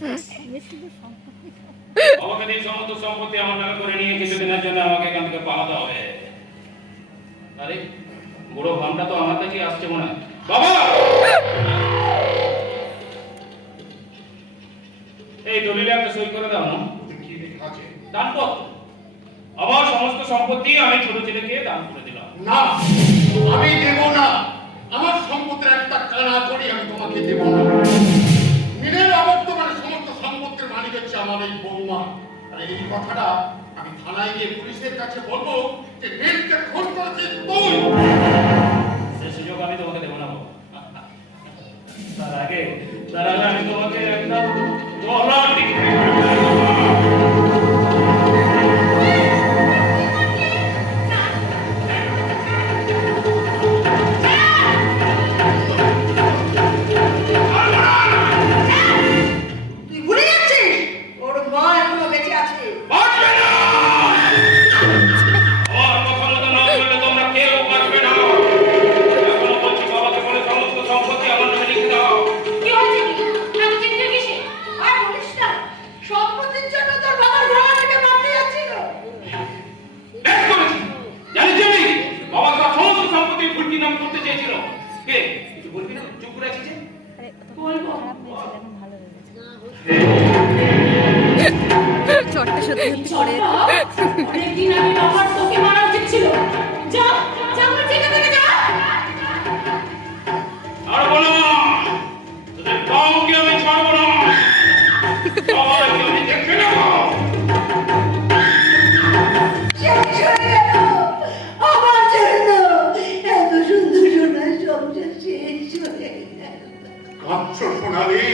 সমস্ত এই একটা সই করে দাও আমার সমস্ত সম্পত্তি আমি ছোট ছেলেকে দান করে দিলাম। না, আমি দেব না। আমার সম্পত্তির একটা কানা করি আমি, তোমাকে দেব না। আমার এই বৌমা, আর এই কথাটা আমি থানায় গিয়ে পুলিশের কাছে বলব যে মেয়েকে খুন করেছিস তুই সে সুযোগ আমি তোমাকে দেবো না। তার আগে তার আগে আমি তোমাকে কে? তুই বলবি না? চুপ হ্যাঁ। চটটা সত্যি সত্যি করে আচ্ছা সোনালী।